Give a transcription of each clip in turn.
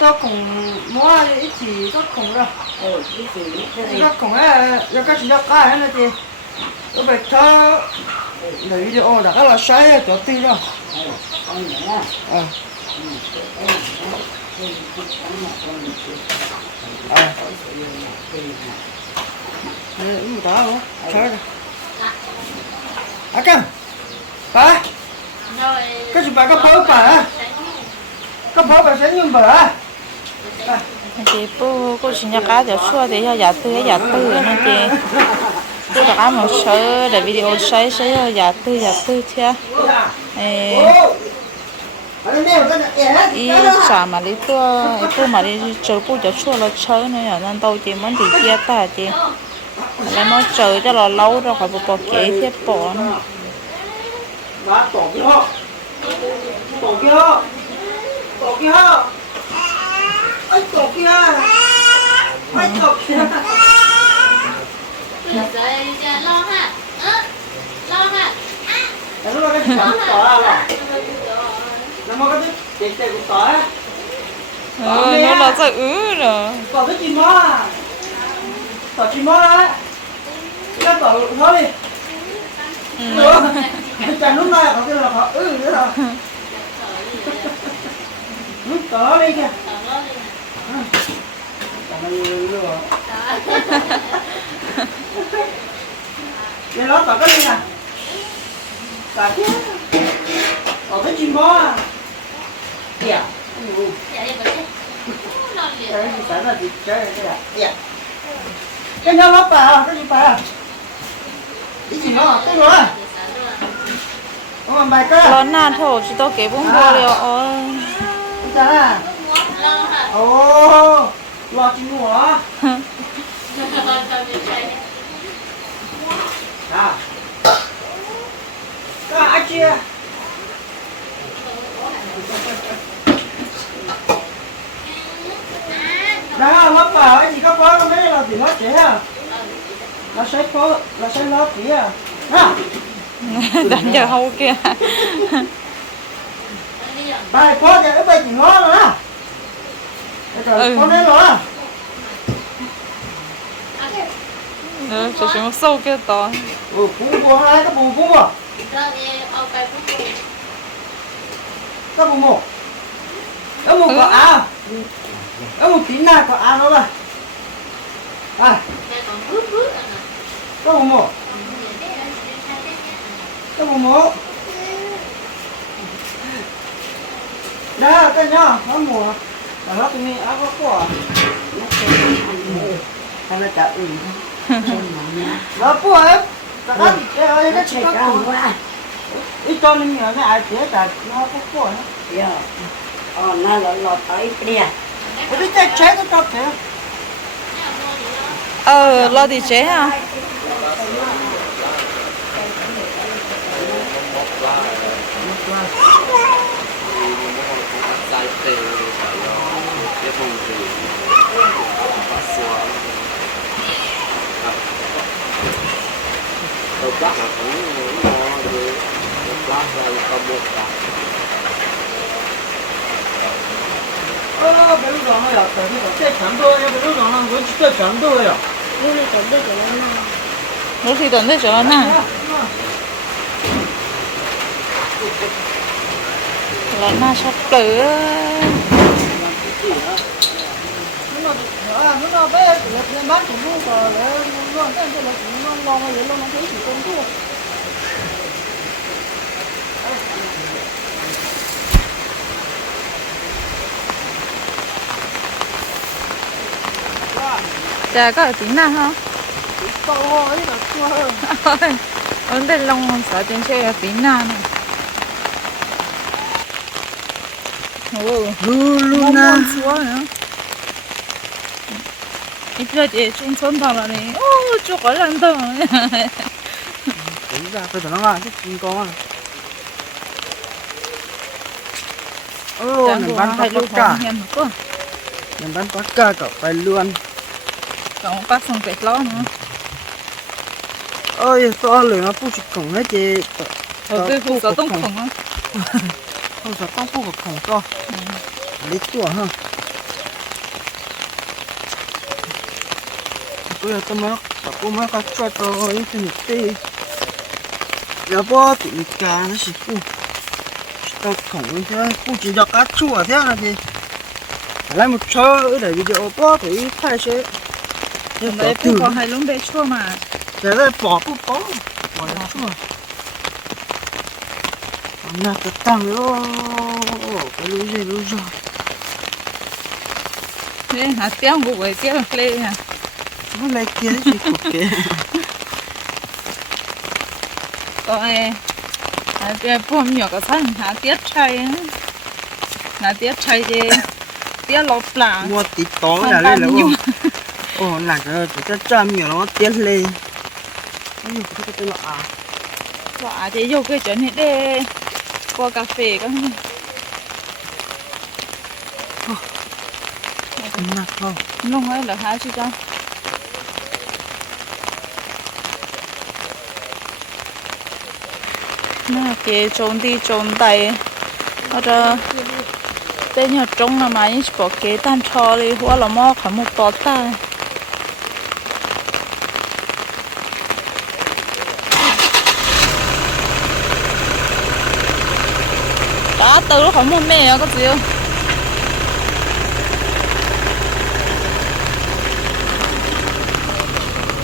都孔摸一起都孔了， ừ cái gì cái gì 一个孔啊，一个是要干那的，我被他那一点哦，那个老晒呀，就对了， ừ con nữa 啊 ừ cái này nó cái cái cái này con mình chỉ 啊， có sự gì là cái này 嗯，不打我，晒着。阿干，爸， rồi 这是把个包板，个包板谁用板？ chị bố cô sinh nhật cá để xua thì giờ giả tư giả tư nó chị tôi đã một số để video sấy sấy giả tư giả tư chưa ý xả mà đi tua tua mà đi chơi bố cho xua nó chơi nữa nhở nên đâu chị muốn thì chia ta chị lại muốn chơi cho nó lâu rồi khỏi bộ bỏ kế thiết bỏ nữa tổ kia tổ kia tổ kia ho, tổ kia ho, ơi tổ kia, ơi tổ kia. rồi giờ lo ha Ơ, lo ha Nó là cái chấm tỏi à là, nó mà cái cái cái cái tỏi, ừ nó là sao ứ rồi tỏi cái chim mó à, tỏi chim mó đấy, cái tỏi thôi đi. Được. Chẳng lúc này có cái là họ ừ nữa rồi. Ừ, tỏi đi kìa. Tỏi này lừa. Để nó tỏi cái đi nè. Tỏi chứ. Tỏi cái chim bó à. Ừ. dạ đi lo liền Cái gì phải là gì chơi cái này. Kìa. Cái nhau lót bà, cái gì bà. Cái gì nó, cái rồi. Ông làm bài cơ. lo na thôi chỉ tôi kế bún bò liệu ôi Chà là lo ha Ồ, lo chim ngủ hả? À. Các anh chia. Đó, lót vào ấy chỉ có bó có mấy là thì lót chỉ à. Nó sẽ có, nó sẽ lót chỉ à. Ha. đánh giờ hâu kia Bài có thì cái bài chỉ lót rồi á. Ừ. con đấy rồi. ừ chỉ xuống sâu kia to Ừ, cũng có hai cái bù cũng có. Cái bù một. Cái bù có à. Cái bù kín này có à nó rồi. À, cái bù một. Cái bù một. Đó, cái nhỏ, nó mùa. Ừ. Đó, bùa ấy. Cả cái gì cái ơi, cái chỉ chạy có cao quả. quá ít cho nên nhờ cái ai chế cả nó có quả nữa. giờ ờ ờ lo thì chế ha 아, 배우도 안 하야. 그때 전도야, 배우도 안 하고, 진짜 전도야. 오늘 전도 좋아하나? 오늘 전도 좋아하나? 라나 셔플. 누나, 누나, 왜, 내 말도 못 가. 왜, 누나, 내 말도 못 가. Lo vậy lo nó thấy chỉ con thua. chả có tí nào không To ấy là thua hơn. vấn đề lòng sợ trên xe là tí nào nè Ồ, Luna. ngon xuống nữa ít giờ chị trung xuân thằng là này ô chú có lần đâu Đúng ra bây giờ nó là cái gì có mà. Ô, chẳng mình hai tất lô cả. Mình bán tất cả cả phải luôn. còn bác xong cái lo nữa Ôi, to lửa nó bút cổng hết chị. ở đây phụ tông Không sợ tao bút cổng to. Lấy chùa ha. Tôi mới tập cô mới có cho tôi ít tiền đi giờ bố tụi cá nó chỉ thế cho cá chua thế là gì? Lại một chỗ để video bố tụi thay sẽ nhưng đấy bố có hai lông bê chua mà. Để đây bỏ bố bỏ bỏ nó chua nè cái tăng đó cái lúa gì lúa rồi thế hả tiếng bụng với tiếng lên à nó lại kia gì cục kia rồi hả tiếng bụng nhỏ cái thân hả tiết chay hả tiết chay gì tiết lốp là mua tí tó là lên là không ồ là cái cái cái trăm nhiều nó tiến lên cái cái cái lọ à Wow, thế vô cái chỗ này để qua cà phê cái này. nặng không Nông ấy là hai chứ đâu. Nè, cái trốn đi trốn tay Ở đó, tên nhà trồng là mà những bỏ cái tan cho đi, hoa là mò khỏi một bó ta. Đó, từ nó không mua mẹ có gì không?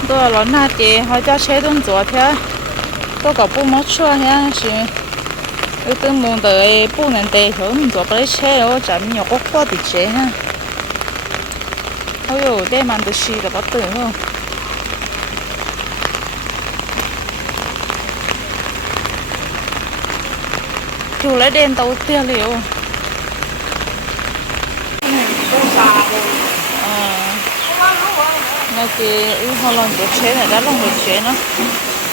tôi là na chị hỏi cho xe đông rồi thế tôi có bố mất chua nha chứ tôi tự muốn tới bố nên để hướng cho tới xe ô chả nhiều có qua thì chế ha ôi dồi đây mà được xì là bắt tử không chủ lấy đèn tàu tiền liệu à nó thì họ làm được chế này đã lòng được chế nó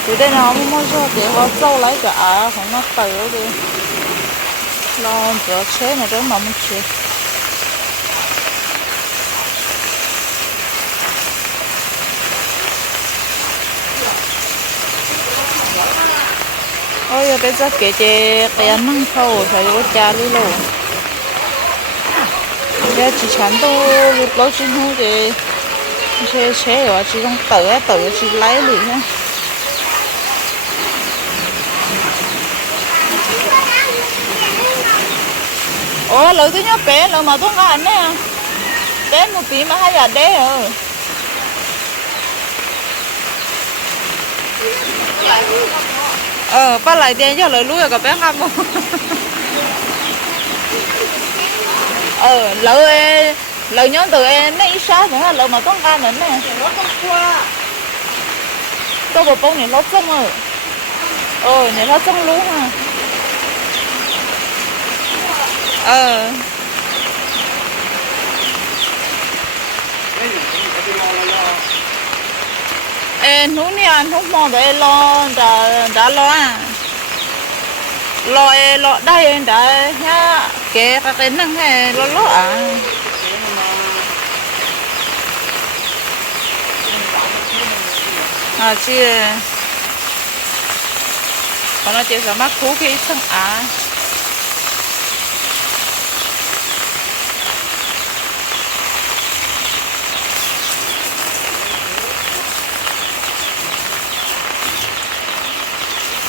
từ đây nó không mua cho để họ sâu lấy cho à không nó tự đi. Lo được chế này đó mà muốn chế ôi giờ bây giờ kể chế cái ăn măng khâu phải có cha đi luôn. Giờ chỉ chán tôi, lúc lâu chín không thì chế chế rồi chị không tự á, tự chị lấy liền á. Ô lỡ tôi nhớ bé lỡ mà tôi có anh nè à? bé một tí mà hai giờ đế ờ ờ ba lại tiền cho lỡ lúa cả bé ngâm không? Ờ lỡ e, lỡ nhóm từ em nó ít sáng nữa, lỡ mà con gan nữa nè. Tôi bộ bông này lót xong rồi. Ờ này lót xong luôn ha ờ. Ê, nú nè anh không mong để lo, đã đã lo à? Lo ê, lo đây đã, nhá kể cái cái năng hè, lo lo à? À chị ờ, còn nó chỉ là mắc thú khi thân à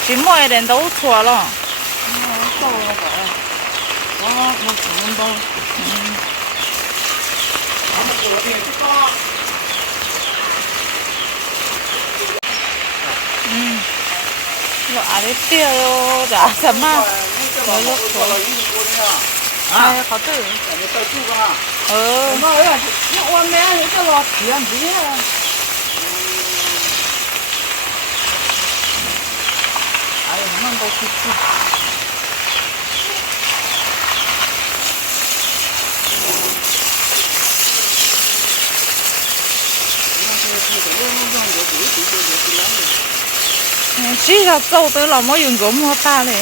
chỉ mua đến đâu chua lo phải đó nó cũng chứ to lo à đấy tiêu đã chấm mà nó lúc đi à à có tử để nó à ờ ấy là nó ôm mẹ nó cho lọt tiền gì à 한번 더 đâu chịu chỉ là châu tới là mới dùng gốm hoa ta này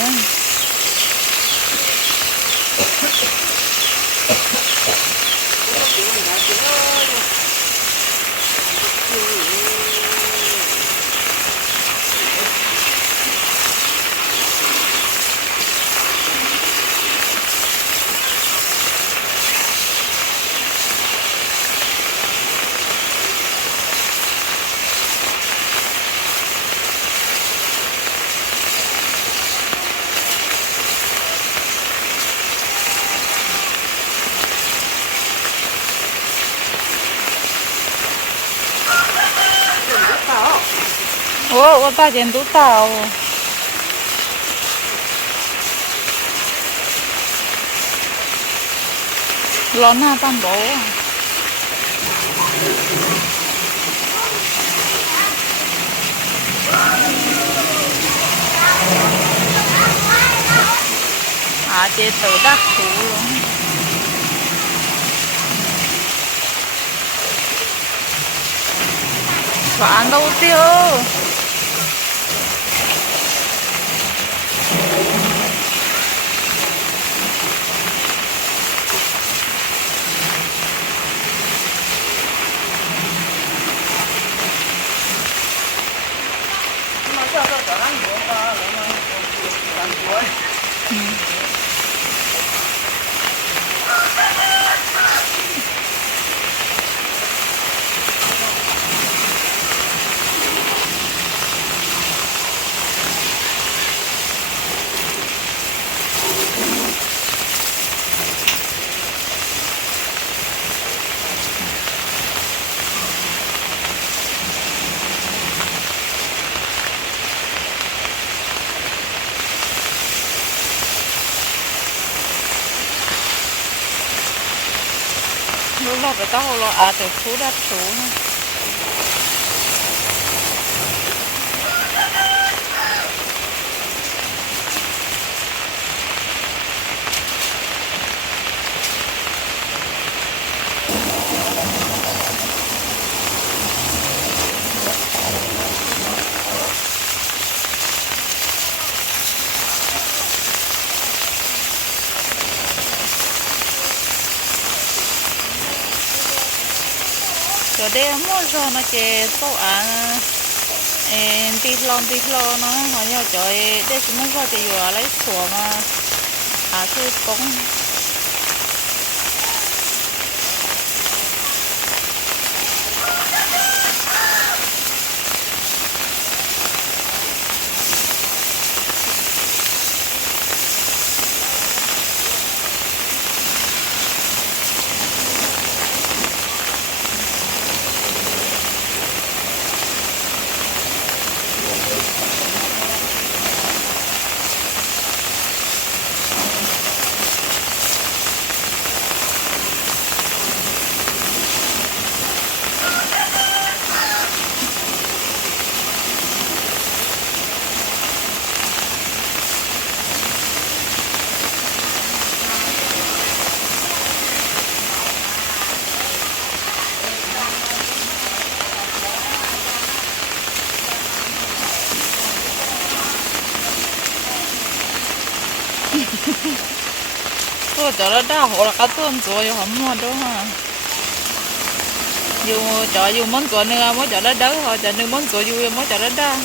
á lo na tam bộ à chị tự đắc thủ luôn. Và đâu tiêu? Lúc đó phải tao lo à từ đây mua cho nó chè số à đi lon đi lon nó họ nhau cho đây chỉ muốn vào thì vừa lấy sủa mà à cứ cũng cho nó đau hộ là cá tuần rồi họ mua đó ha dù cho dù món của nữa mới cho nó đỡ họ cho nên món của dù mới cho nó đau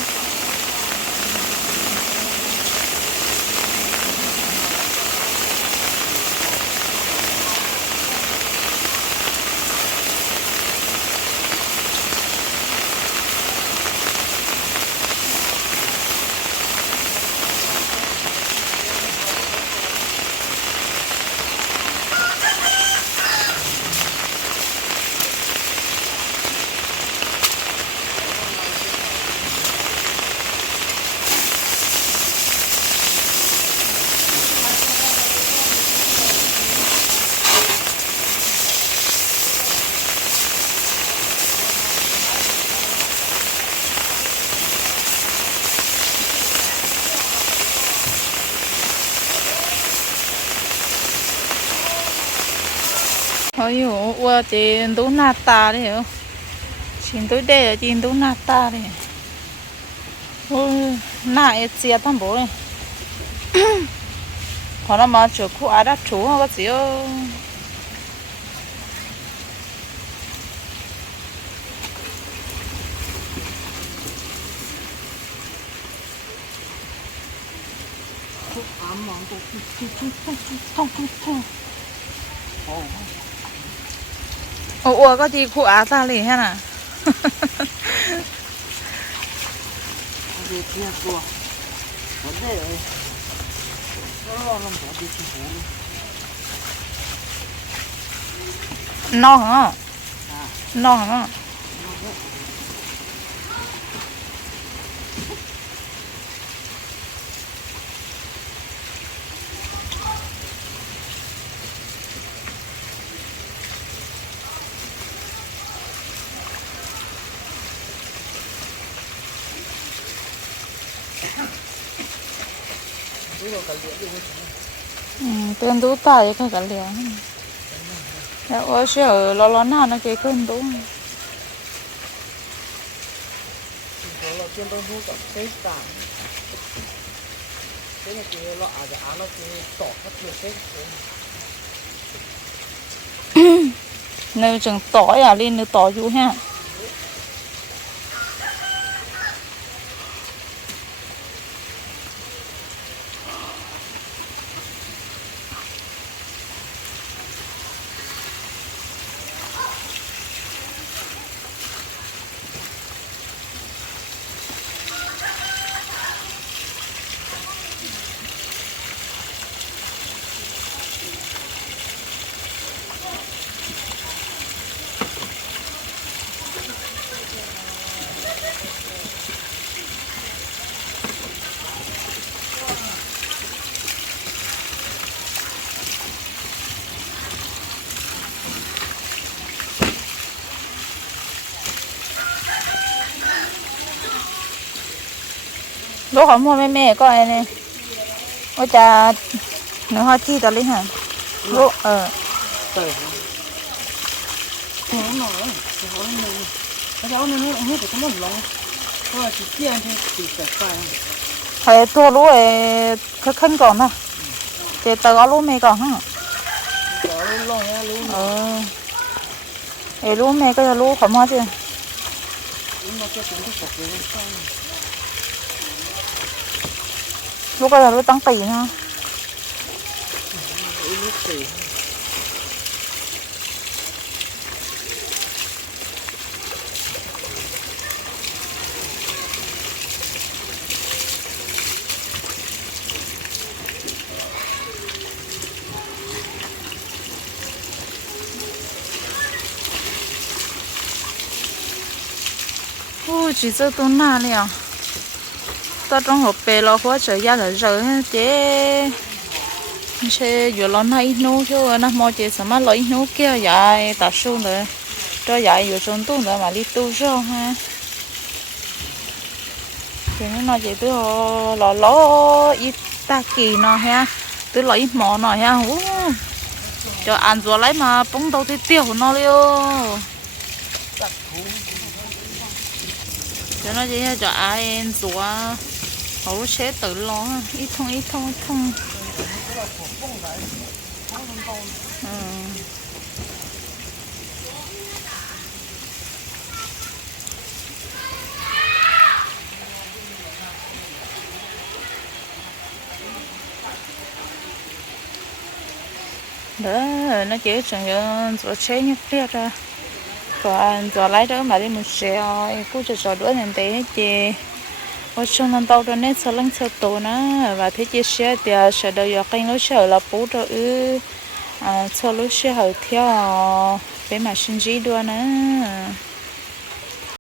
ôi dồi ôi chị tú nát ta đấy hiểu chị tú đây là chị tú nát ta đấy ôi nát ấy chia tam bố này. Họ nó mà chỗ khu á đã chú không có gì ơ Oh. 我我个地库啊咋嘞？哈呐，别别说，我这我老了没得去湖了，闹哈，闹哈。Tên tú tài cái cái liền dạ ôi sợ lo lo nào nó cái cơn tú cả cái là cái lọ à dạ nó cái tỏ hết được cái nếu chừng tỏi à lên nếu tỏi chú ha ลูกของพ่อแม่แม่ก็ไอ้นี่ว่าจะหนูฮอจี้ตอนนี้ฮะลูกเออเติมหนูน่อยเดี๋ยวหนูเดี๋ยวหนูหนูหนูจะต้องลองเพราะว่าจะเตี้ยที่ติดแต่ไฟใครตัวรู้เอ้ขึ้นก่อนนะเจตเตอร์รู้ไหมก่อนฮะเดี๋ลองเมย์อรู้ไหมก็จะรู้ขอมอสิอคช่ Nó cho chúng tôi sọc rồi sao lúa cái là lúa tăng tỷ ha Lúc tẩy ôi chỉ cho tôi na liền ta trong hộp bè lo hóa trời ra là giờ chế chế vừa lo nay nô chứ nó mò chế sao mà lấy nô kia dài ta xuống rồi cho dài vừa xuống tu nữa mà đi tu sao ha thì nó nói chị tôi lo lo ít ta kỳ nó ha tôi lấy ít mỏ nó ha Ú, cho ăn rồi lấy mà bông đầu thì tiêu nó liu cho nó chỉ cho ai ăn rồi hậu sẽ tự lo ít thông ít thông ít thông ừ. đó, nó chỉ chẳng cho rồi chế như tiết ra còn rồi lấy đó mà đi một xe cô cho cho đuổi nên thế hết chị ở đầu đó nên sợ lăng sợ tổ nó và thế chị thì sợ đâu giờ kênh lối sợ là bố đó ư. À, sợ lối sợ hậu theo bé mà sinh gì đua nữa